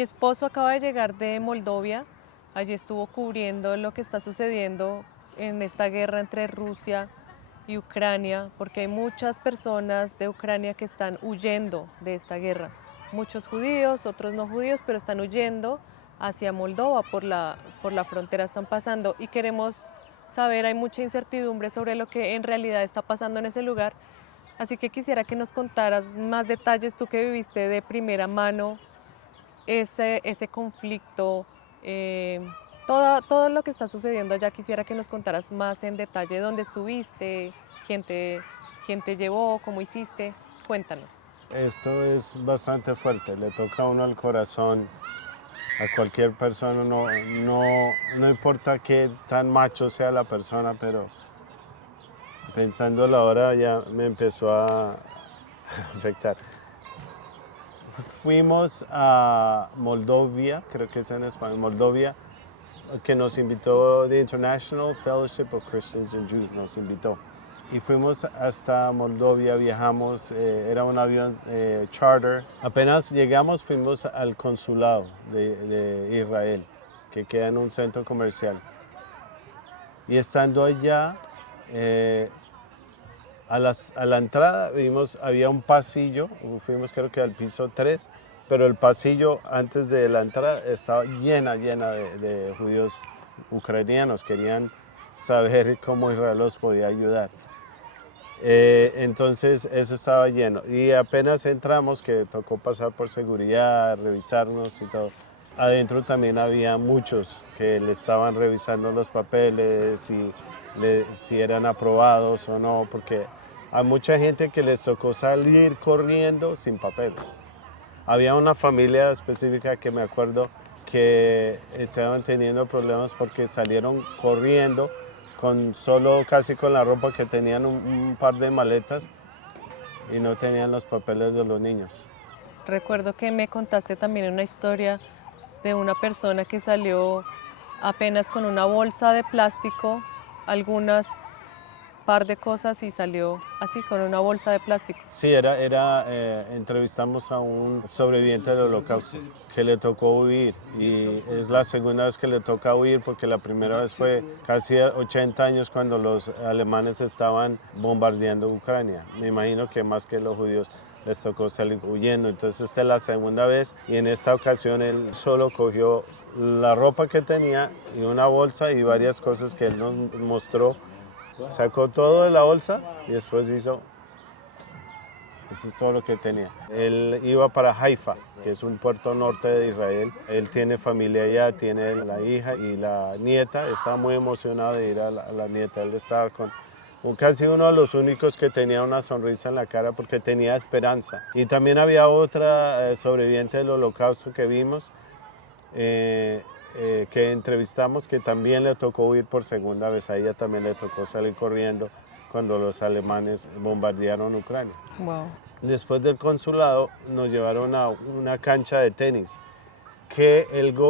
Mi esposo acaba de llegar de Moldovia. Allí estuvo cubriendo lo que está sucediendo en esta guerra entre Rusia y Ucrania, porque hay muchas personas de Ucrania que están huyendo de esta guerra. Muchos judíos, otros no judíos, pero están huyendo hacia Moldova por la frontera están pasando y queremos saber, hay mucha incertidumbre sobre lo que en realidad está pasando en ese lugar. Así que quisiera que nos contaras más detalles, tú que viviste de primera mano ese conflicto, eh, todo lo que está sucediendo allá. Quisiera que nos contaras más en detalle dónde estuviste, quién te, quién te llevó, cómo hiciste. Cuéntanos. Esto es bastante fuerte, le toca a uno al corazón, a cualquier persona, no importa qué tan macho sea la persona, pero pensándolo ahora ya me empezó a afectar. Fuimos a Moldovia, creo que es en español, Moldovia, que nos invitó The International Fellowship of Christians and Jews, nos invitó. Y fuimos hasta Moldovia, viajamos, era un avión charter. Apenas llegamos, fuimos al consulado de Israel, que queda en un centro comercial. Y estando allá, a la entrada vimos, había un pasillo, fuimos creo que al piso 3, pero el pasillo antes de la entrada estaba llena de judíos ucranianos. Querían saber cómo Israel los podía ayudar. Entonces eso estaba lleno y apenas entramos, que tocó pasar por seguridad, revisarnos y todo. Adentro también había muchos que le estaban revisando los papeles y si eran aprobados o no, porque hay mucha gente que les tocó salir corriendo sin papeles. Había una familia específica que me acuerdo que estaban teniendo problemas porque salieron corriendo con solo casi con la ropa, que tenían un par de maletas y no tenían los papeles de los niños. Recuerdo que me contaste también una historia de una persona que salió apenas con una bolsa de plástico, algunas par de cosas y salió así con una bolsa de plástico. Sí, entrevistamos a un sobreviviente del Holocausto que le tocó huir, y es la segunda vez que le toca huir, porque la primera vez fue casi 80 años cuando los alemanes estaban bombardeando Ucrania. Me imagino que más que los judíos les tocó salir huyendo. Entonces esta es la segunda vez, y en esta ocasión él solo cogió la ropa que tenía y una bolsa y varias cosas que él nos mostró. Sacó todo de la bolsa y después hizo, eso es todo lo que tenía. Él iba para Haifa, que es un puerto norte de Israel. Él tiene familia allá, tiene la hija y la nieta. Estaba muy emocionado de ir a la nieta. Él estaba con casi uno de los únicos que tenía una sonrisa en la cara, porque tenía esperanza. Y también había otra sobreviviente del Holocausto que vimos, que entrevistamos, que también le tocó huir por segunda vez. A ella también le tocó salir corriendo cuando los alemanes bombardearon Ucrania. Wow. Después del consulado nos llevaron a una cancha de tenis, que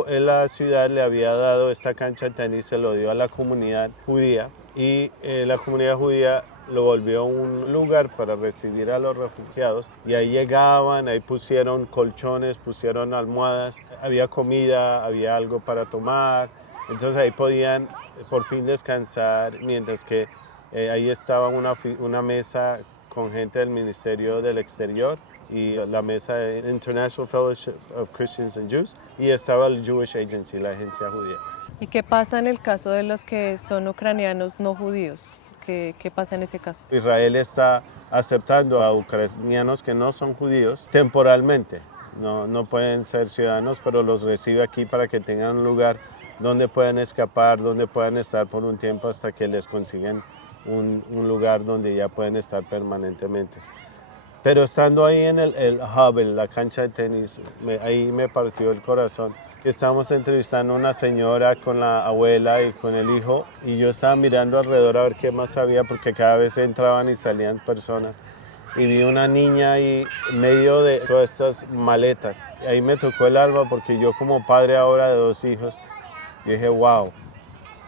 la ciudad le había dado esta cancha de tenis, se lo dio a la comunidad judía, y la comunidad judía lo volvió un lugar para recibir a los refugiados, y ahí llegaban, ahí pusieron colchones, pusieron almohadas, había comida, había algo para tomar. Entonces ahí podían por fin descansar, mientras que ahí estaba una mesa con gente del Ministerio del Exterior y la mesa de International Fellowship of Christians and Jews, y estaba el Jewish Agency, la agencia judía. ¿Y qué pasa en el caso de los que son ucranianos no judíos? ¿Qué pasa en ese caso? Israel está aceptando a ucranianos que no son judíos temporalmente. No pueden ser ciudadanos, pero los recibe aquí para que tengan un lugar donde puedan escapar, donde puedan estar por un tiempo hasta que les consiguen un lugar donde ya pueden estar permanentemente. Pero estando ahí en el hub, en la cancha de tenis, ahí me partió el corazón. Estábamos entrevistando a una señora con la abuela y con el hijo, y yo estaba mirando alrededor a ver qué más había, porque cada vez entraban y salían personas. Y vi una niña ahí en medio de todas estas maletas. Y ahí me tocó el alma, porque yo, como padre ahora de 2 hijos, yo dije, wow,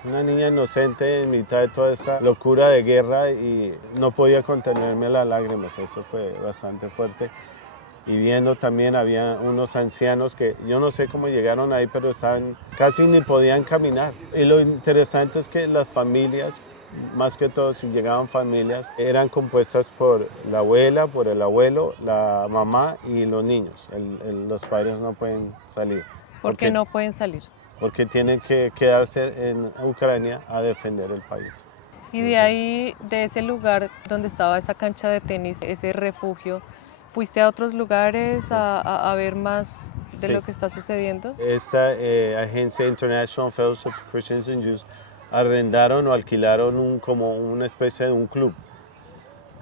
una niña inocente en mitad de toda esta locura de guerra, y no podía contenerme las lágrimas. Eso fue bastante fuerte. y viendo también había unos ancianos que yo no sé cómo llegaron ahí, pero estaban, casi ni podían caminar. Y lo interesante es que las familias, más que todo si llegaban familias, eran compuestas por la abuela, por el abuelo, la mamá y los niños. Los padres no pueden salir. ¿Por qué no pueden salir? Porque tienen que quedarse en Ucrania a defender el país. Y de ahí, de ese lugar donde estaba esa cancha de tenis, ese refugio, ¿fuiste a otros lugares a ver más de Sí. lo que está sucediendo? Esta agencia International Fellowship of Christians and Jews arrendaron o alquilaron como una especie de un club.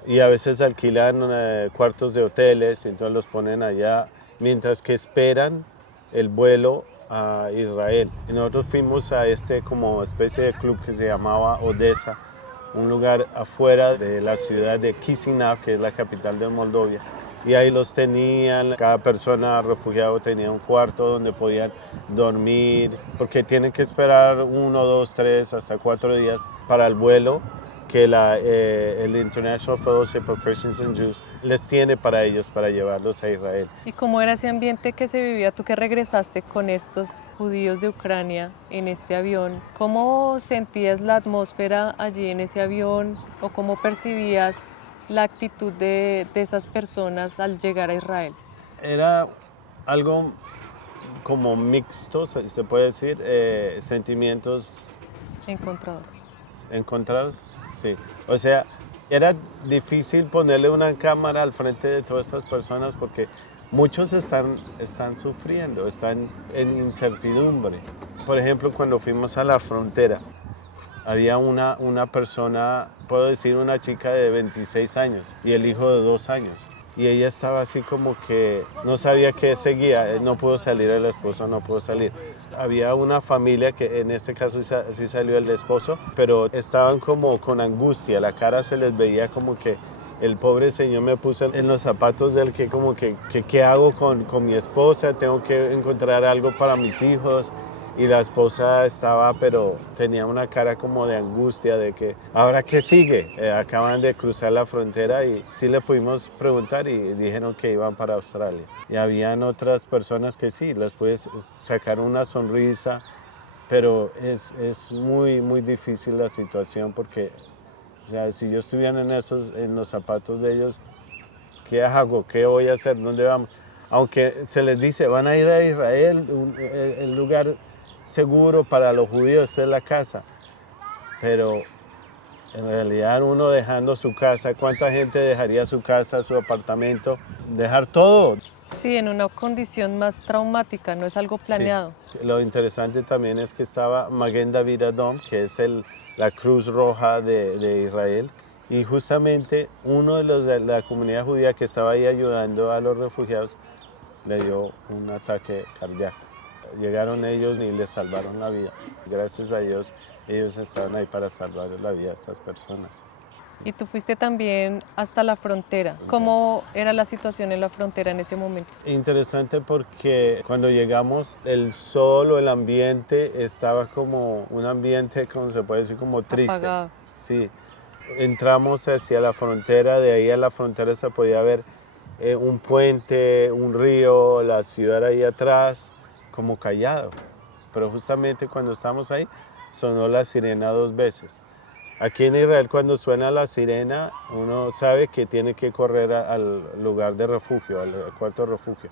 Y a veces alquilan cuartos de hoteles y entonces los ponen allá mientras que esperan el vuelo a Israel. Y nosotros fuimos a este como especie de club que se llamaba Odessa, un lugar afuera de la ciudad de Chisinau, que es la capital de Moldovia. Y ahí los tenían, cada persona refugiado tenía un cuarto donde podían dormir, porque tienen que esperar 1, 2, 3, hasta 4 días para el vuelo que el International Fellowship of Christians and Jews les tiene para ellos, para llevarlos a Israel. ¿Y cómo era ese ambiente que se vivía tú que regresaste con estos judíos de Ucrania en este avión? ¿Cómo sentías la atmósfera allí en ese avión o cómo percibías la actitud de esas personas al llegar a Israel? Era algo como mixto, se puede decir, sentimientos Encontrados. encontrados, sí. O sea, era difícil ponerle una cámara al frente de todas estas personas porque muchos están sufriendo, están en incertidumbre. Por ejemplo, cuando fuimos a la frontera, había una persona, puedo decir una chica de 26 años y el hijo de 2 años. Y ella estaba así como que no sabía qué seguía, no pudo salir, el esposo no pudo salir. Había una familia que en este caso sí salió el esposo, pero estaban como con angustia, la cara se les veía como que el pobre señor me puso en los zapatos del que como que ¿qué hago con mi esposa? Tengo que encontrar algo para mis hijos. Y la esposa estaba, pero tenía una cara como de angustia, de que, ¿ahora qué sigue? Acaban de cruzar la frontera y sí le pudimos preguntar y dijeron que iban para Australia. Y habían otras personas que sí, les puedes sacar una sonrisa, pero es muy, muy difícil la situación porque, o sea, si yo estuviera en los zapatos de ellos, ¿qué hago? ¿Qué voy a hacer? ¿Dónde vamos? Aunque se les dice, van a ir a Israel, el lugar seguro para los judíos, esta es la casa. Pero en realidad uno dejando su casa, ¿cuánta gente dejaría su casa, su apartamento? Dejar todo. Sí, en una condición más traumática, no es algo planeado. Sí. Lo interesante también es que estaba Maguen David Adom, que es la Cruz Roja de Israel, y justamente uno de los de la comunidad judía que estaba ahí ayudando a los refugiados le dio un ataque cardíaco. Llegaron ellos y les salvaron la vida. Gracias a Dios, ellos estaban ahí para salvar la vida de estas personas. Y tú fuiste también hasta la frontera. ¿Cómo era la situación en la frontera en ese momento? Interesante porque cuando llegamos, el sol o el ambiente estaba como un ambiente, como se puede decir, como triste. Apagado. Sí. Entramos hacia la frontera, de ahí a la frontera se podía ver un puente, un río, la ciudad ahí atrás, como callado. Pero justamente cuando estamos ahí, sonó la sirena 2 veces. Aquí en Israel cuando suena la sirena, uno sabe que tiene que correr al lugar de refugio, al cuarto de refugio.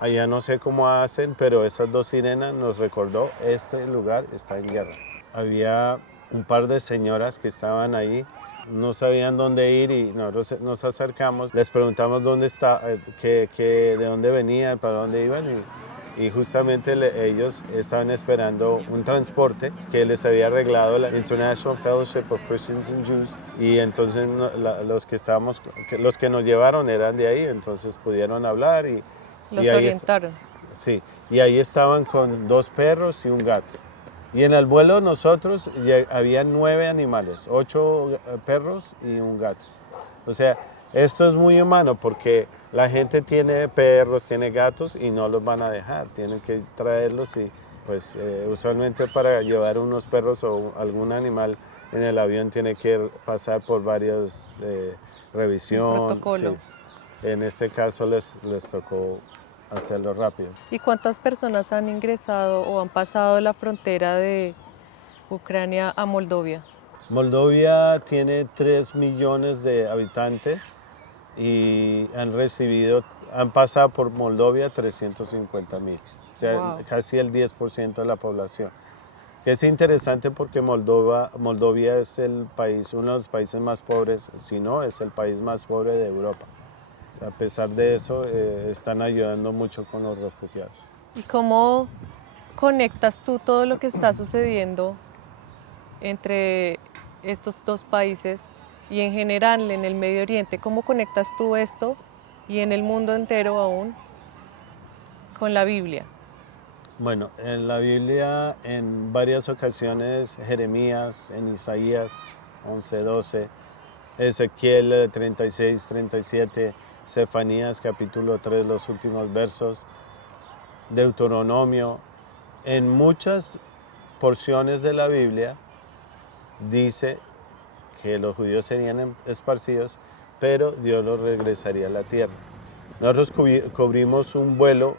Allá no sé cómo hacen, pero esas 2 sirenas nos recordó, este lugar está en guerra. Había un par de señoras que estaban ahí, no sabían dónde ir y nosotros nos acercamos, les preguntamos dónde está, de dónde venían, para dónde iban y justamente ellos estaban esperando un transporte que les había arreglado la International Fellowship of Christians and Jews y entonces los que nos llevaron eran de ahí, entonces pudieron hablar Los ahí orientaron. sí, y ahí estaban con 2 perros y un gato. Y en el vuelo nosotros había 9 animales, 8 perros y un gato. O sea, esto es muy humano porque la gente tiene perros, tiene gatos y no los van a dejar, tienen que traerlos y pues usualmente para llevar unos perros o algún animal en el avión tiene que pasar por varias revisiones. Protocolo. Sí. En este caso les tocó hacerlo rápido. ¿Y cuántas personas han ingresado o han pasado la frontera de Ucrania a Moldovia? Moldovia tiene 3 millones de habitantes y han pasado por Moldovia 350.000, o sea, Wow. casi el 10% de la población. Es interesante porque Moldovia es uno de los países más pobres, si no es el país más pobre de Europa. A pesar de eso, están ayudando mucho con los refugiados. ¿Y cómo conectas tú todo lo que está sucediendo entre estos dos países y en general en el Medio Oriente? ¿Cómo conectas tú esto y en el mundo entero aún con la Biblia? Bueno, en la Biblia en varias ocasiones, Jeremías, en Isaías 11:12, Ezequiel 36:37, Cefanías capítulo 3, los últimos versos, Deuteronomio, en muchas porciones de la Biblia dice que los judíos serían esparcidos, pero Dios los regresaría a la tierra. Nosotros cubrimos un vuelo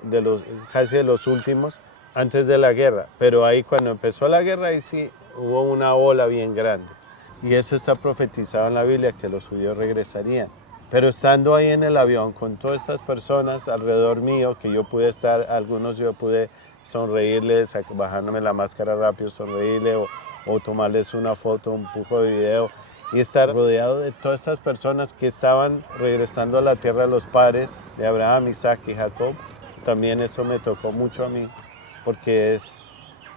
casi de los últimos antes de la guerra, pero ahí cuando empezó la guerra, ahí sí hubo una ola bien grande. Y eso está profetizado en la Biblia, que los judíos regresarían. Pero estando ahí en el avión con todas estas personas alrededor mío, que yo pude estar, algunos yo pude sonreírles, bajándome la máscara rápido, sonreírle o tomarles una foto, un poco de video, y estar rodeado de todas estas personas que estaban regresando a la tierra de los padres, de Abraham, Isaac y Jacob. También eso me tocó mucho a mí, porque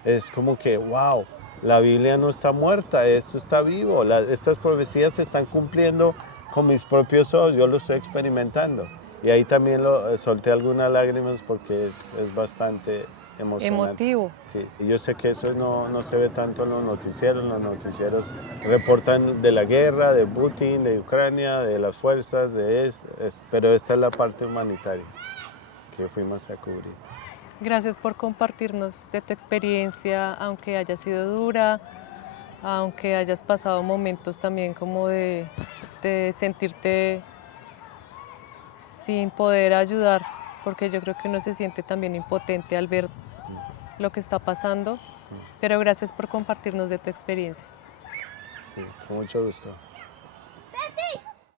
es como que, wow, la Biblia no está muerta, esto está vivo, estas profecías se están cumpliendo con mis propios ojos, yo lo estoy experimentando. Y ahí también solté algunas lágrimas porque es bastante emocionante. Emotivo. Sí, y yo sé que eso no se ve tanto en los noticieros reportan de la guerra, de Putin, de Ucrania, de las fuerzas, pero esta es la parte humanitaria que fuimos a cubrir. Gracias por compartirnos de tu experiencia, aunque haya sido dura, aunque hayas pasado momentos también como de sentirte sin poder ayudar, porque yo creo que uno se siente también impotente al ver lo que está pasando, pero gracias por compartirnos de tu experiencia. Sí, con mucho gusto.